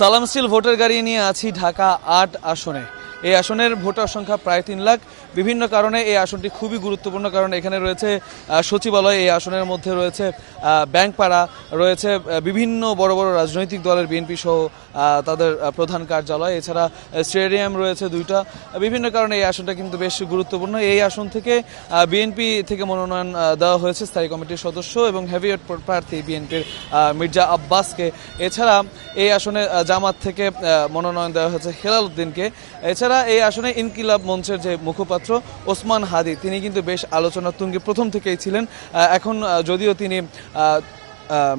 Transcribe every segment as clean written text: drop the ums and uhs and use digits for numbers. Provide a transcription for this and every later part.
সালাম still voter গাড়ি নিয়ে আছি ঢাকা ৮ আসনে। এই আসনের ভোটার সংখ্যা প্রায় ৩ লাখ। বিভিন্ন কারণে এই আসনটি খুবই গুরুত্বপূর্ণ, কারণ এখানে রয়েছে সচিবালয়, এই আসনের মধ্যে রয়েছে ব্যাংকপাড়া, রয়েছে বিভিন্ন বড় বড় রাজনৈতিক দলের বিএনপি সহ তাদের প্রধান কার্যালয়, এছাড়া স্টেডিয়াম রয়েছে দুইটা। বিভিন্ন কারণে এই আসনটা কিন্তু বেশ গুরুত্বপূর্ণ। এই আসন থেকে বিএনপি থেকে মনোনয়ন দেওয়া হয়েছে স্থায়ী কমিটির সদস্য এবং হেভিওয়েট প্রার্থী বিএনপির মির্জা আব্বাসকে। এছাড়া এই আসনে জামাত থেকে মনোনয়ন দেওয়া হয়েছে হেলাল উদ্দিনকে। এছাড়া এই আসনে ইনকিলাব মঞ্চের যে মুখপাত্র ওসমান হাদি, তিনি কিন্তু বেশ আলোচনার তুঙ্গে প্রথম থেকেই ছিলেন। এখন যদিও তিনি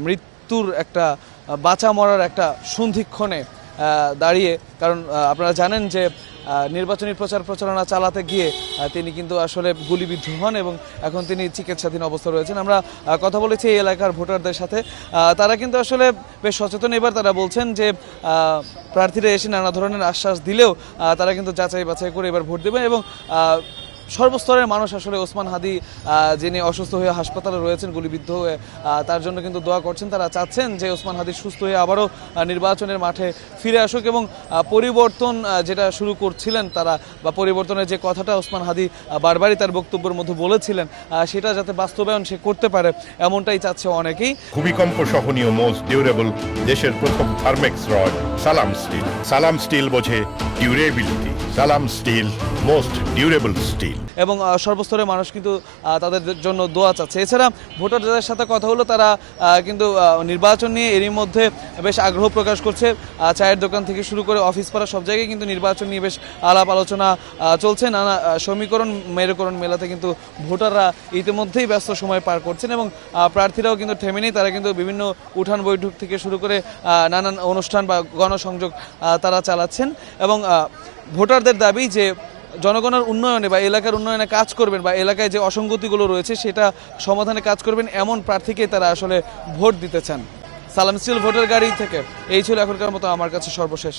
মৃত্যুর একটা বাঁচা মরার একটা সন্ধিক্ষণে দাঁড়িয়ে, কারণ আপনারা জানেন যে নির্বাচনী প্রচারণা চালাতে গিয়ে তিনি কিন্তু আসলে গুলিবিদ্ধ হন এবং এখন তিনি চিকিৎসাধীন অবস্থা রয়েছেন। আমরা কথা বলেছি এই এলাকার ভোটারদের সাথে, তারা কিন্তু আসলে বেশ সচেতন। এবার তারা বলছেন যে প্রার্থীরা এসে নানা ধরনের আশ্বাস দিলেও তারা কিন্তু যাচাই বাছাই করে এবার ভোট দেবেন এবং সর্বস্তরের মানুষ আসলে ওসমান হাদি, যিনি অসুস্থ হয়ে হাসপাতালে রয়েছেন গুলিবিদ্ধ হয়ে, তার জন্য কিন্তু দোয়া করছেন। তারা চাচ্ছেন যে ওসমান হাদি সুস্থ হয়ে আবারও নির্বাচনের মাঠে ফিরে আসুক এবং পরিবর্তন যেটা শুরু করছিলেন তারা, বা পরিবর্তনের যে কথাটা ওসমান হাদি বারবারই তার বক্তব্যের মধ্যে বলেছিলেন, সেটা যাতে বাস্তবায়ন সে করতে পারে, এমনটাই চাচ্ছে অনেকেই। ভূমিকম্প সহনীয় মোস্ট ডিউরেবল দেশের প্রথম থার্মেক্স রড সালাম স্টিল। সালাম স্টিল বোঝে ডিউরেবিলিটি। সালাম স্টিল মোস্ট ডিউরেবল স্টিল। এবং সর্বস্তরের মানুষ কিন্তু তাদের জন্য দোয়া চাচ্ছে। এছাড়া ভোটারদের সাথে কথা হলো, তারা কিন্তু নির্বাচন নিয়ে এরই মধ্যে বেশ আগ্রহ প্রকাশ করছে। চায়ের দোকান থেকে শুরু করে অফিস পাড়া সব জায়গায় কিন্তু নির্বাচন নিয়ে বেশ আলাপ আলোচনা চলছে। নানা সমীকরণ মেরুকরণ মেলাতে কিন্তু ভোটাররা ইতিমধ্যেই ব্যস্ত সময় পার করছেন এবং প্রার্থীরাও কিন্তু থেমে নেই। তারা কিন্তু বিভিন্ন উঠান বৈঠক থেকে শুরু করে নানান অনুষ্ঠান বা গণসংযোগ তারা চালাচ্ছেন এবং ভোটারদের দাবি যে জনগণের উন্নয়নে বা এলাকার উন্নয়নে কাজ করবেন, বা এলাকায় যে অসঙ্গতিগুলো রয়েছে সেটা সমাধানে কাজ করবেন, এমন প্রার্থীকে তারা আসলে ভোট দিতে চান। সালাম স্টিল ভোটার গাড়ি থেকে এই ছিল এখনকার মতো আমার কাছে সর্বশেষ।